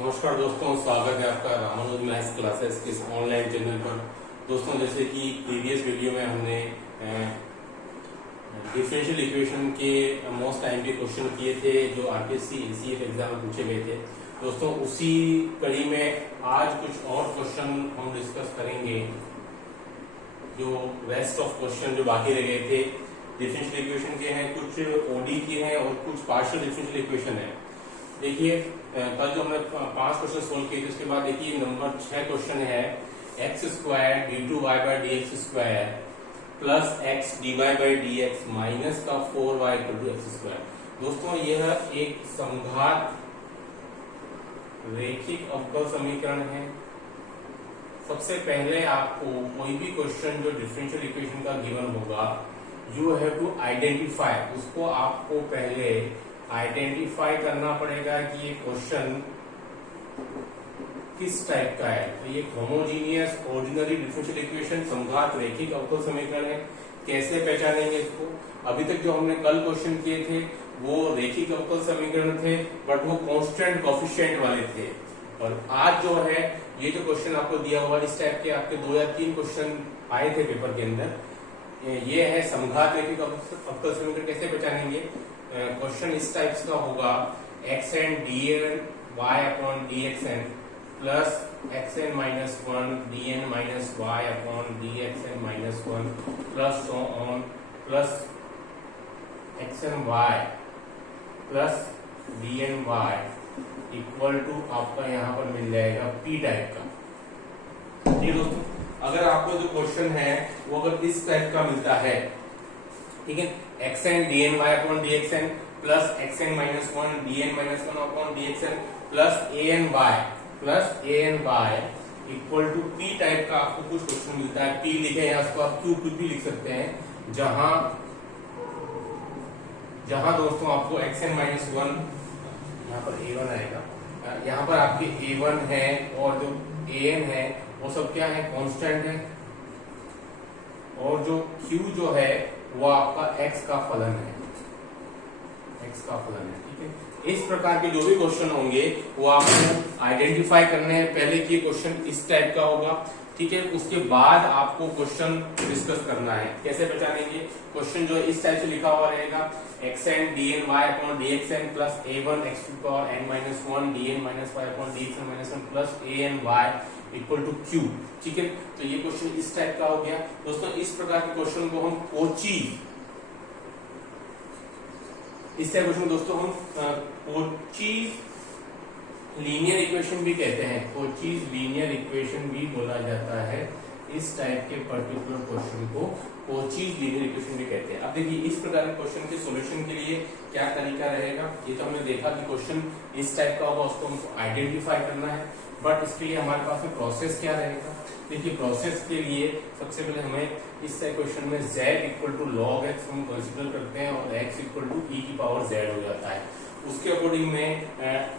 नमस्कार दोस्तों, स्वागत है आपका रामानुज मैथ्स क्लासेस के इस ऑनलाइन चैनल पर। दोस्तों, जैसे कि प्रीवियस वीडियो में हमने डिफरेंशियल इक्वेशन के मोस्ट टाइम के क्वेश्चन किए थे जो आरपीएससी एसीएफ एग्जाम में पूछे गए थे। दोस्तों, उसी कड़ी में आज कुछ और क्वेश्चन हम डिस्कस करेंगे। जो रेस्ट ऑफ क्वेश्चन जो बाकी रह गए थे डिफरेंशियल इक्वेशन के हैं, कुछ ओडी के हैं और कुछ पार्शियल डिफरेंशियल इक्वेशन है। देखिए, कल जो हमने 5 क्वेश्चन सोल्व किए थे उसके बाद देखिए नंबर 6 क्वेश्चन है x square d two y by d x square plus x d y by d x minus का 4y equal to x square. दोस्तों, यह एक समघात रैखिक अवकल समीकरण है। सबसे पहले आपको कोई भी क्वेश्चन जो डिफरेंशियल इक्वेशन का गिवन होगा, यू हैव टू आइडेंटिफाई, उसको आपको पहले आइडेंटिफाई करना पड़ेगा कि ये क्वेश्चन किस टाइप का है। तो ये होमोजीनियस ऑर्डिनरी डिफरेंशियल इक्वेशन समघात रैखिक अवकल समीकरण है। कैसे पहचानेंगे इसको? अभी तक जो हमने कल क्वेश्चन किए थे वो रैखिक अवकल समीकरण थे, बट वो कांस्टेंट कोएफिशिएंट वाले थे। और आज जो है ये जो क्वेश्चन आपको दिया हुआ, इस टाइप के आपके 2 या 3 क्वेश्चन आए थे पेपर के अंदर। ये है समघात रैखिक अवकल समीकरण। कैसे पहचानेंगे? क्वेश्चन इस टाइप का होगा x n d n y upon d x n plus x n minus one d n minus y upon d x n minus one plus so on plus x n y plus d n y equal to आपका यहाँ पर मिल जाएगा P type का। ठीक दोस्तों, अगर आपको जो क्वेश्चन है वो अगर इस टाइप का मिलता है, ठीक है, x n d n y upon d x n plus x n minus one d n minus one upon d x n plus a n y equal to P type का आपको कुछ question मिलता है। P लिखे हैं, उसको आप Q कुछ भी लिख सकते हैं। जहां दोस्तों आपको एक्स एन माइनस वन, यहाँ पर ए वन आएगा, यहाँ पर आपके ए वन है और जो ए एन है वो सब क्या है, कांस्टेंट है। और जो क्यू जो है वो आपका x का फलन है, x का फलन है। ठीक है, इस प्रकार के जो भी क्वेश्चन होंगे वो आपको आइडेंटिफाई करने हैं पहले कि क्वेश्चन इस टाइप का होगा। ठीक है, उसके बाद आपको क्वेश्चन डिस्कस करना है। कैसे पहचानेंगे? क्वेश्चन जो इस टाइप से लिखा हुआ रहेगा x n d n y upon d x n plus a one x to power n minus one d n minus y upon d x n minus one plus a n y equal to Q. ठीक है, तो ये question इस type का हो गया। दोस्तों, इस प्रकार के क्वेश्चन को हम इस टाइप क्वेश्चन दोस्तों हम कोची लीनियर इक्वेशन भी कहते हैं। कोचीज लीनियर इक्वेशन भी बोला जाता है। इस टाइप के पर्टिकुलर क्वेश्चन को कोचीज लीनियर इक्वेशन भी कहते हैं। अब देखिए, इस प्रकार के क्वेश्चन के सॉल्यूशन के लिए क्या तरीका रहेगा। ये तो हमने देखा कि क्वेश्चन इस टाइप का होगा, उसको हमको आइडेंटिफाई करना है। बट इसके लिए हमारे पास में प्रोसेस क्या रहेगा? देखिए, प्रोसेस के लिए सबसे पहले हमें इस क्वेश्चन में z equal to log x हम कंसीडर करते हैं और x इक्वल टू e की पावर z हो जाता है। उसके अकॉर्डिंग में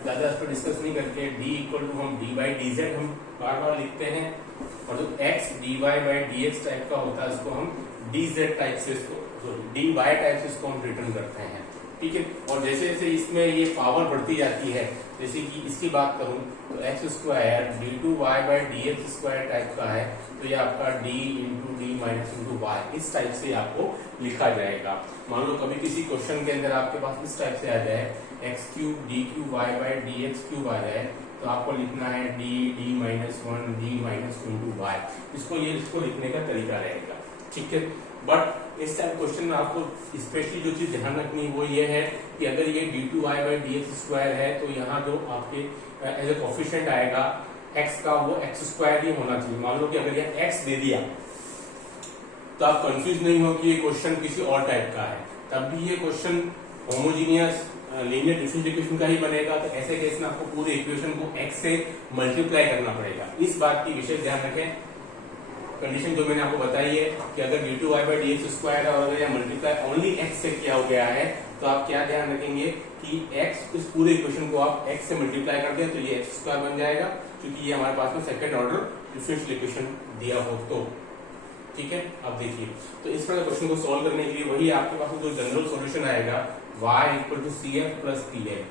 ज्यादा इस पर डिस्कस नहीं करके d इक्वल टू हम dy बाई डी जेड हम बार बार लिखते हैं, और जो x dy by dx type का होता है उसको हम dz टाइप से इसको dy टाइप से इसको हम रिटर्न करते हैं। ठीक है, और जैसे जैसे इसमें ये पावर बढ़ती जाती है, जैसे कि इसकी बात करूं तो x square d two y by d x square type का है, तो ये आपका D into D minus into y इस टाइप से आपको लिखा जाएगा। मान लो कभी किसी क्वेश्चन के अंदर आपके पास इस टाइप से आ जाए x cube d cube y by d x cube आ जाए, तो आपको लिखना है d d minus one d minus into y. इसको लिखने का तरीका रहेगा। ठीक है, बट इस टाइप क्वेश्चन में आपको स्पेशली जो चीज ध्यान रखनी है वो ये है कि अगर ये d two y by d x square है तो यहाँ जो आपके एज ए कोफिशिएंट आएगा x का वो x स्क्वायर ही होना चाहिए। मान लो कि अगर ये x दे दिया तो आप कंफ्यूज नहीं हो कि ये क्वेश्चन किसी और टाइप का है, तब भी ये question homogeneous linear differential equation का ही बनेगा। तो ऐसे केस में आपको पूरे इक्वेशन को x से मल्टीप्लाई करना पड़ेगा। इस बात की विशेष ध्यान रखें। कंडीशन जो मैंने आपको बताई है कि अगर d two y by d x square है और अगर यह मल्टीप्लाई ओनली x से किया गया है, तो आप क्या ध्यान रखेंगे कि x इस पूरे इक्वेशन को आप x से मल्टीप्लाई कर दें तो ये x स्क्वायर बन जाएगा, क्योंकि ये हमारे पास में सेकंड ऑर्डर डिफरेंशियल इक्वेशन दिया हो तो। ठीक है, अब देखिए, तो इस प्रकार क्वेश्चन को सॉल्व करने के लिए वही आपके पास जो जनरल सॉल्यूशन आएगा y equal to C F plus P है।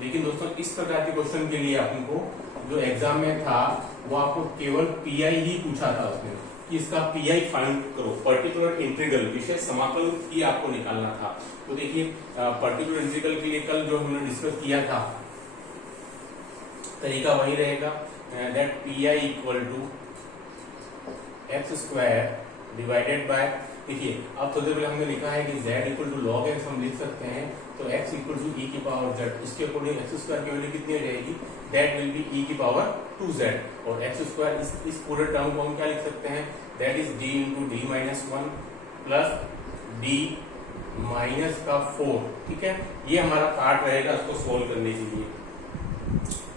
लेकिन दोस्तों इस प्रकार के क्वेश्चन के लिए आपको जो एग्जाम में था वो आपको केवल पीआई ही पूछा था उसमें कि इसका पीआई फाइंड करो, पर्टिकुलर इंटीग्रल विशेष समाकल ही आपको निकालना था। तो देखिए पर्टिकुलर इंटीग्रल के लिए कल जो हमने डिस्कस किया था तरीका वही रहेगा, that PI equal to x square divided by, देखिए अब थोड़ी देर पहले हमने लिखा है कि z equal to log x हम लिख सकते हैं, तो x इक्वल टू ई की पावर z, इसके अकॉर्डिंग एक्स स्क्वायर की वैल्यू कितनी आ जाएगी, दैट विल बी ई की पावर 2z, और एक्स स्क्वायर इस पूरे टर्म को हम क्या लिख सकते हैं, that is d into D minus one plus D minus का 4, ठीक है। ये हमारा पार्ट रहेगा इसको सोल्व करने के लिए,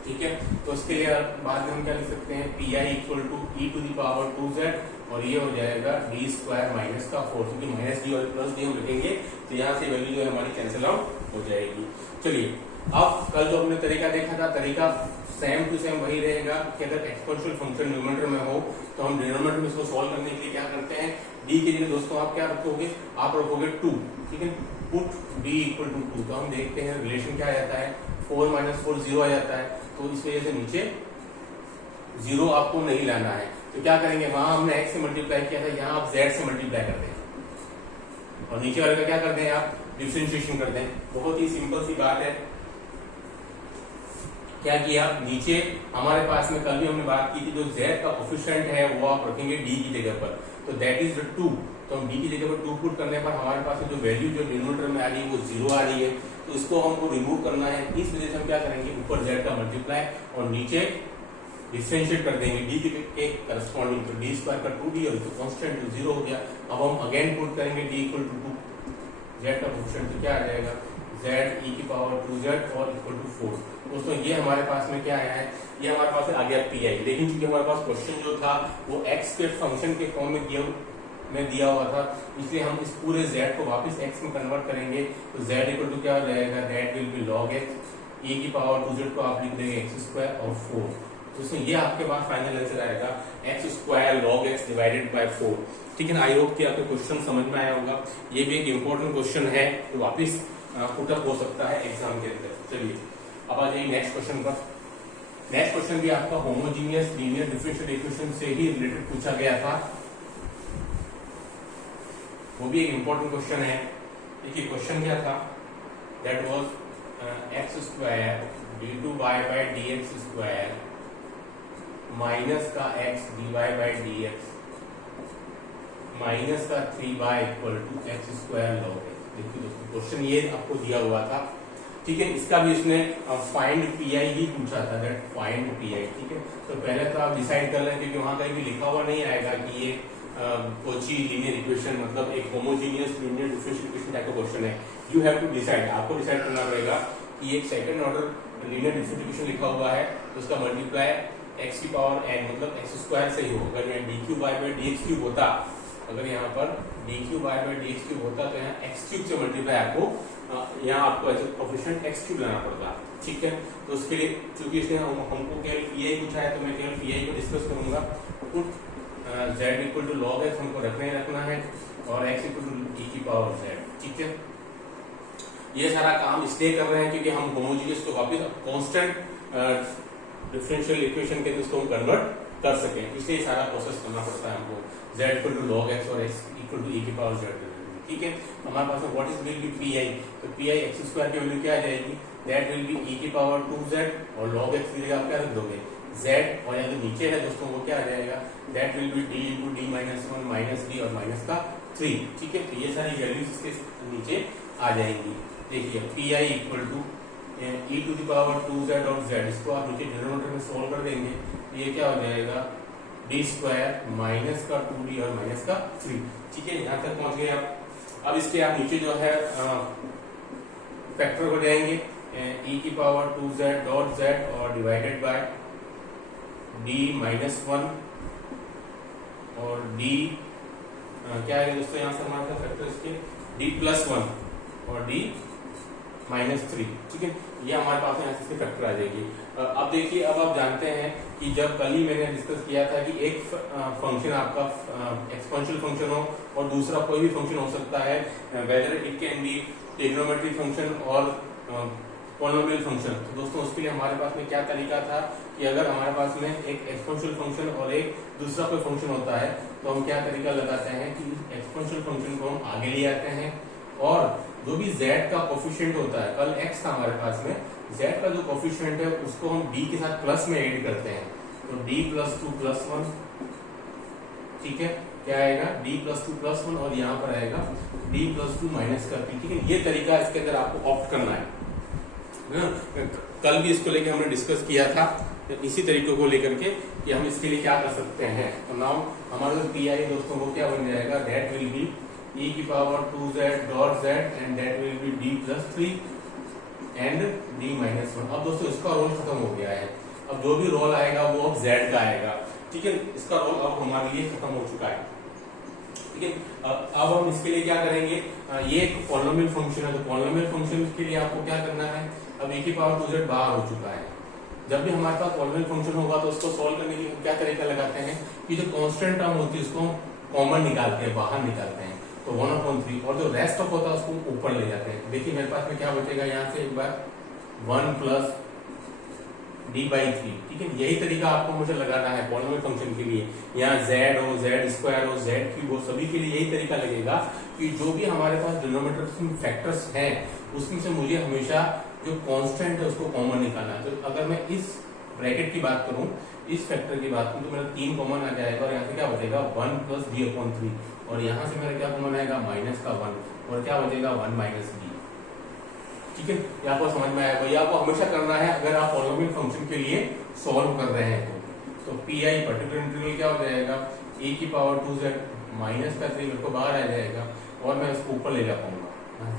ठीक है। तो इसके लिए बाद में हम क्या लिख सकते हैं, P I equal to e to the power 2z, और ये हो जाएगा डी स्क्वायर माइनस का 4, क्योंकि माइनस डी और प्लस डी हम लिखेंगे तो यहाँ से वैल्यू जो है हमारी कैंसिल आउट हो जाएगी। चलिए अब कल जो हमने तरीका देखा था, तरीका सेम टू सेम वही रहेगा कि अगर एक्सपोनेंशियल फंक्शन न्यूमरेटर में हो तो हम डिनोमिनेटर में इसको सॉल्व करने के लिए क्या करते हैं, डी के लिए दोस्तों आप क्या रखोगे, आप रखोगे 2, ठीक है, पुट डी इक्वल टू 2, तो हम देखते हैं रिलेशन क्या आ जाता है, 4 माइनस 4 0 आ जाता है, तो इस वजह से नीचे 0 आपको नहीं लाना है, तो क्या करेंगे, वहां हमने x से मल्टीप्लाई किया था, यहाँ आप z से मल्टीप्लाई कर दें और नीचे वाले का क्या कर दें, आप डिफरेंशिएशन कर दें। बहुत ही सिंपल सी बात है। क्या किया, नीचे हमारे पास में कल भी हमने बात की थी, जो z का कोफिशिएंट है वो आप रखेंगे d की जगह पर, तो दैट इज 2, तो हम d की जगह पर 2 पुट करने पर हमारे पास जो वैल्यू जो डिनोमिनेटर में आ रही है वो 0 आ रही है, तो इसको हमको रिमूव करना है। इस वजह से हम क्या करेंगे, ऊपर z का मल्टीप्लाई और नीचे डिफरेंशिएट कर देंगे डी के करस्पॉन्डिंग, तो डी स्क्वायर का 2d और कांस्टेंट 0 हो गया। अब हम अगेन पुट करेंगे डी इक्वल टू 2, z का कोफिशिएंट तो क्या आ जाएगा, z e की पावर 2z और इक्वल टू 4। दोस्तों ये हमारे पास में क्या आया है, ये हमारे पास आ गया पी आई, लेकिन क्योंकि हमारे पास क्वेश्चन जो था वो x के फंक्शन के फॉर्म में दिया हुआ था, इसलिए हम इस पूरे z को वापस x में कन्वर्ट करेंगे, तो z इक्वल टू क्या हो जाएगा, that will B log x, e की पावर 2z को आप लिख देंगे x स्क्वायर और 4, तो ये आपके पास फाइनल आंसर आएगा x square log x divided by 4, ठीक है ना। आई होप कि आपको क्वेश्चन समझ में आया होगा, ये भी एक इंपॉर्टेंट क्वेश्चन है तो वापस पुटअप हो सकता है एग्जाम के अंदर। चलिए अब आ जाइए नेक्स्ट क्वेश्चन पर। नेक्स्ट क्वेश्चन भी आपका होमोजीनियस लीनियर डिफरेंशियल इक्वेशन से ही रिलेटेड पूछा गया था, वो भी एक इंपॉर्टेंट क्वेश्चन है। देखिए क्वेश्चन क्या था, that was x square d two y by d x square minus का x dy by d x minus का 3y equal to x square log x. देखिए दोस्तों क्वेश्चन ये आपको दिया हुआ था, ठीक है, इसका भी इसने फाइंड पीआई ही पूछा था, दैट फाइंड पीआई, ठीक है। तो पहले तो आप डिसाइड कर लें, क्योंकि वहां कहीं भी लिखा हुआ नहीं आएगा कि ये कोची लीनियर इक्वेशन मतलब एक homogeneous linear differential equation type का क्वेश्चन है। यू हैव टू डिसाइड, आपको डिसाइड करना पड़ेगा कि एक second order linear differential equation लिखा हुआ है तो उसका मल्टीप्लाई x की पावर n मतलब x स्क्वायर से ही हो। अगर यहाँ D cube by d x cube होता, अगर यहाँ पर D cube by d x cube होता तो यहाँ x क्यूब से मल्टीप्लाई आपको यहाँ आपको ऐसे कोफिशिएंट x क्यूब लाना पड़ता, ठीक है। तो उसके लिए चूंकि इसने हमको केवल पीआई पूछा है तो मैं केवल पीआई को डिस्कस करूंगा। Put z equal to log x हमको रखना है और x इक्वल टू e की पावर z, ठीक है। ये सारा काम इसलिए कर रहे हैं क्योंकि हम होमोजीनियस को वापस कांस्टेंट डिफरेंशियल इक्वेशन के इसको हम कन्वर्ट कर सकें, इसलिए सारा प्रोसेस करना पड़ता है हमको। z equal to log x और x इक्वल टू e की पावर z, ठीक है। हमारे पास what is will be pi, तो pi x स्क्वायर की वैल्यू क्या आ जाएगी, दैट विल बी e की पावर 2z और log x की जगह आप क्या रख दोगे z, और यहाँ जो नीचे है दोस्तों वो क्या आ जाएगा, that will B d into D minus 1 minus d और माइनस का 3, ठीक है। तो ये सारी वैल्यूज इसके नीचे आ जाएंगी। देखिए pi equal to e to the power 2z और z, इसको आप नीचे डिनोमिनेटर में सोल्व कर देंगे, ये क्या हो जाएगा d स्क्वायर माइनस का 2d और माइनस का 3, ठीक है। यहाँ तक पहुंच गए आप। अब इसके आप नीचे जो है फैक्टर हो जाएंगे, e की पावर 2z डॉट z और डिवाइडेड बाय d माइनस 1 और d क्या है दोस्तों यहाँ से हमारे पास फैक्टर इसके d प्लस 1 और d माइनस 3, ठीक है। ये हमारे पास यहाँ से फैक्टर आ जाएगी। अब देखिए, अब आप जानते हैं कि जब कल ही मैंने डिस्कस किया था कि एक फंक्शन आपका एक्सपोनेंशियल फंक्शन हो और दूसरा कोई भी फंक्शन हो सकता है, whether it can be trigonometric function और पॉलिनोमियल फंक्शन। तो दोस्तों उसके लिए हमारे पास में क्या तरीका था कि अगर हमारे पास में एक एक्सपोनेंशियल फंक्शन और एक दूसरा कोई फंक्शन होता है तो हम क्या तरीका लगाते हैं कि एक्सपोनेंशियल फंक्शन को हम आगे ले आते हैं और जो भी z का कोफिशिएंट होता है, कल x था हमारे पास में, z का जो कोफिशिएंट है उसको हम d के साथ प्लस में ऐड करते हैं, तो d + 2 + 1, ठीक है, क्या आएगा d + 2 + 1 और यहाँ पर आएगा d + 2 - 3, ठीक है। ये तरीका इसके अंदर आपको ऑप्ट करना है। कल भी इसको लेके हमने डिस्कस किया था इसी तरीके को लेकर के कि हम इसके लिए क्या कर सकते हैं। तो नाउ हमारा जो पी आई दोस्तों वो क्या बन जाएगा, that will B e⁻²z dot z and that will B d + 3 and d - 1। अब दोस्तों इसका रोल खत्म हो गया है, अब जो भी रोल आएगा वो अब z का आएगा, ठीक है। इसका रोल अब हमारे लिए खत्म हो चुका है, ठीक है। अब हम इसके लिए क्या करेंगे, ये एक पॉलिनोमियल फंक्शन है, तो पॉलिनोमियल फंक्शन के लिए आपको क्या करना है, अब e⁻²z बाहर हो चुका है। जब भी हमारे पास पॉलिनोमियल फंक्शन होगा तो उसको सॉल्व करने के लिए क्या तरीका लगाते हैं कि जो कांस्टेंट टर्म होती है उसको कॉमन निकालते हैं, बाहर निकालते हैं, तो 1/3 और जो रेस्ट ऑफ होता है उसको ऊपर ले जाते हैं। देखिए मेरे पास में क्या बचेगा, यहाँ से एक बार 1 + d/3, ठीक है। यही तरीका आपको मुझे लगाना है पॉलिनोमियल फंक्शन के लिए। यहाँ z हो, z² हो, z³ हो, सभी के लिए यही तरीका लगेगा कि जो भी हमारे पास डिनोमिनेटर फैक्टर्स हैं उसमें से मुझे हमेशा जो कांस्टेंट है उसको कॉमन निकालना है। तो अगर मैं इस ब्रैकेट की बात करूं, इस फैक्टर की बात करूं, तो मेरा 3 कॉमन आ जाएगा और यहाँ से क्या बचेगा 1 + d/3 और यहाँ से मेरा क्या कॉमन आएगा -1 और क्या बचेगा 1 - d, ठीक है। ये आपको समझ में आएगा, ये आपको हमेशा करना है अगर आप पॉलिनोमियल फंक्शन के लिए सॉल्व कर रहे हैं तो पी आई पर्टिकुलर इंटीग्रल क्या हो जाएगा e⁻²z -3 मेरे को बाहर आ जाएगा और मैं उसको ऊपर ले जा पाऊंगा,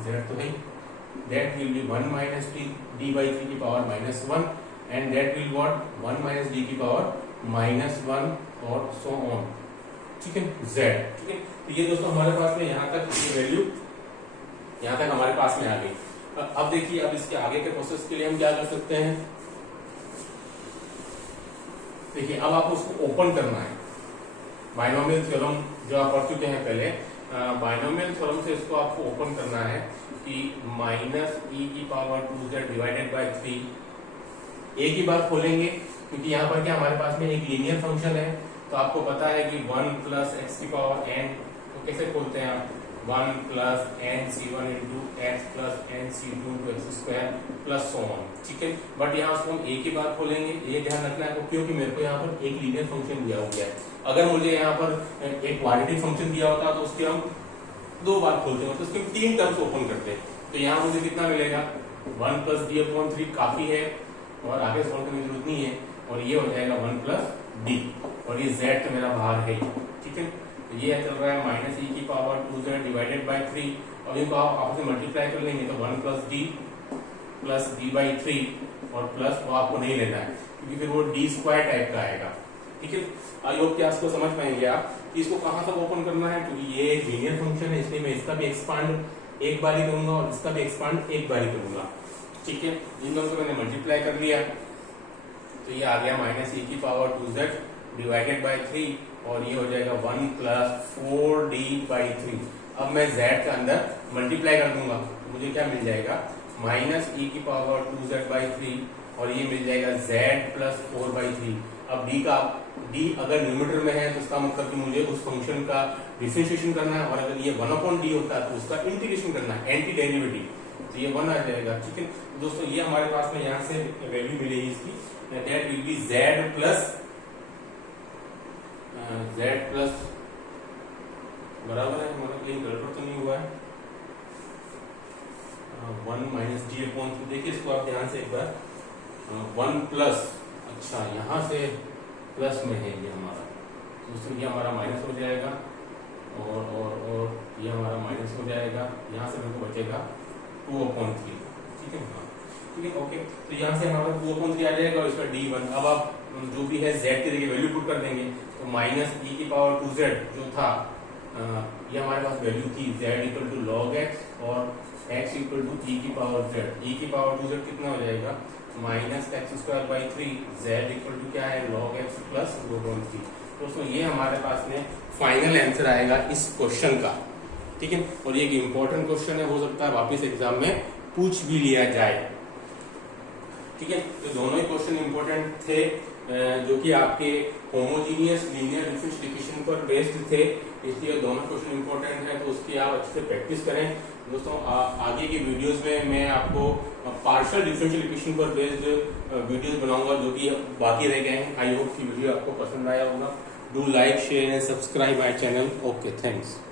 z तो है, that will be 1 - d/3 की power -1 and that will what 1 - d की पावर -1 और so on, ठीक है, z, ठीक है। तो ये दोस्तों हमारे पास में यहाँ तक ये वैल्यू यहाँ तक हमारे पास में आ गई। अब देखिए अब इसके आगे के प्रोसेस के लिए हम क्या कर सकते हैं, देखिए अब आपको उसको ओपन करना है। बाइनोमियल थ्योरम जो आप पढ़ चुके हैं पहले, बाइनोमियल थ्योरम से इसको आपको ओपन करना है कि -e⁻²z डिवाइडेड बाय 3 एक ही बार खोलेंगे क्योंकि यहाँ पर क्या हमारे पास में एक लीनियर फंक्शन है, तो आपको पता है कि 1 + x⁻n, तो कैसे खोलते हैं आप 1 + nc1 × x + nc2 × x² + so on, ठीक है। बट यहाँ उसको हम एक ही बार खोलेंगे, ये ध्यान रखना है क्योंकि मेरे को यहाँ पर एक लीनियर फंक्शन दिया हुआ है। अगर मुझे यहाँ पर एक क्वाड्रेटिक फंक्शन दिया होता तो उसके हम 2 बार खोलते हैं, तो उसके 3 टर्म्स ओपन करते हैं। तो यहाँ मुझे कितना मिलेगा 1 + d/3 काफी है और आगे सॉल्व करने की जरूरत नहीं है, और ये हो जाएगा 1 + d और ये z तो मेरा बाहर है, ठीक है। तो ये चल रहा है -e⁻²z डिवाइडेड बाय 3 और इनको आप आपस में मल्टीप्लाई कर लेंगे तो 1 + d + d/3 और प्लस वो आपको नहीं लेना है क्योंकि फिर वो d² टाइप का आएगा, ठीक है। आई होप कि आपको समझ पाएंगे आप कि इसको कहाँ तक ओपन करना है, क्योंकि ये एक लीनियर फंक्शन है इसलिए मैं इसका भी एक्सपांड एक बार ही करूंगा और इसका भी एक्सपांड एक बार ही करूंगा, ठीक है। इन दोनों को मैंने मल्टीप्लाई कर लिया तो ये आ गया -e⁻²z डिवाइडेड बाय 3 और ये हो जाएगा 1 + 4d/3। अब मैं z के अंदर मल्टीप्लाई कर दूंगा तो मुझे क्या मिल जाएगा -e⁻²z/3 और ये मिल जाएगा z + 4/3। अब d अगर न्यूमरेटर में है तो इसका मतलब कि मुझे उस फंक्शन का डिफरेंशिएशन करना है, और अगर ये 1/d होता है तो उसका इंटीग्रेशन करना है, एंटी डेरिवेटिव, तो ये 1 आ जाएगा, ठीक है। तो दोस्तों ये हमारे पास में यहाँ से वैल्यू मिलेगी इसकी, that will B z plus बराबर है, मतलब कहीं गड़बड़ तो नहीं हुआ है, 1 - d/3। देखिए इसको आप ध्यान से एक बार 1 प्लस, अच्छा यहाँ से प्लस में है ये हमारा, तो उसमें ये हमारा माइनस हो जाएगा और ये हमारा माइनस हो जाएगा, यहाँ से मेरे को बचेगा 2/3, ठीक है, हाँ ठीक है, ओके। तो यहाँ से हमारा 2/3 आ जाएगा और इसका d1। अब आप जो भी है z की जगह वैल्यू पुट कर देंगे तो -e⁻²z जो था ये हमारे पास वैल्यू थी z = log x और x = e⁻z। e⁻²z कितना हो जाएगा -x²/3, z = क्या है log x + 2/3। दोस्तों ये हमारे पास में फाइनल आंसर आएगा इस क्वेश्चन का, ठीक है। और ये एक इम्पोर्टेंट क्वेश्चन है, हो सकता है वापस एग्जाम में पूछ भी लिया जाए। ठीक है, तो दोनों ही क्वेश्चन इंपॉर्टेंट थे जो कि आपके होमोजीनियस लीनियर डिफरेंशियल पर बेस्ड थे, इसलिए दोनों क्वेश्चन इंपॉर्टेंट है, तो उसकी आप अच्छे से प्रैक्टिस करें दोस्तों। आगे की वीडियोस में मैं आपको पार्शियल डिफरेंशियल इक्वेशन पर बेस्ड वीडियोस बनाऊंगा जो कि बाकी रह गए हैं। आई होप की वीडियो आपको पसंद आया होगा। Do like, share and subscribe my channel. Okay, thanks.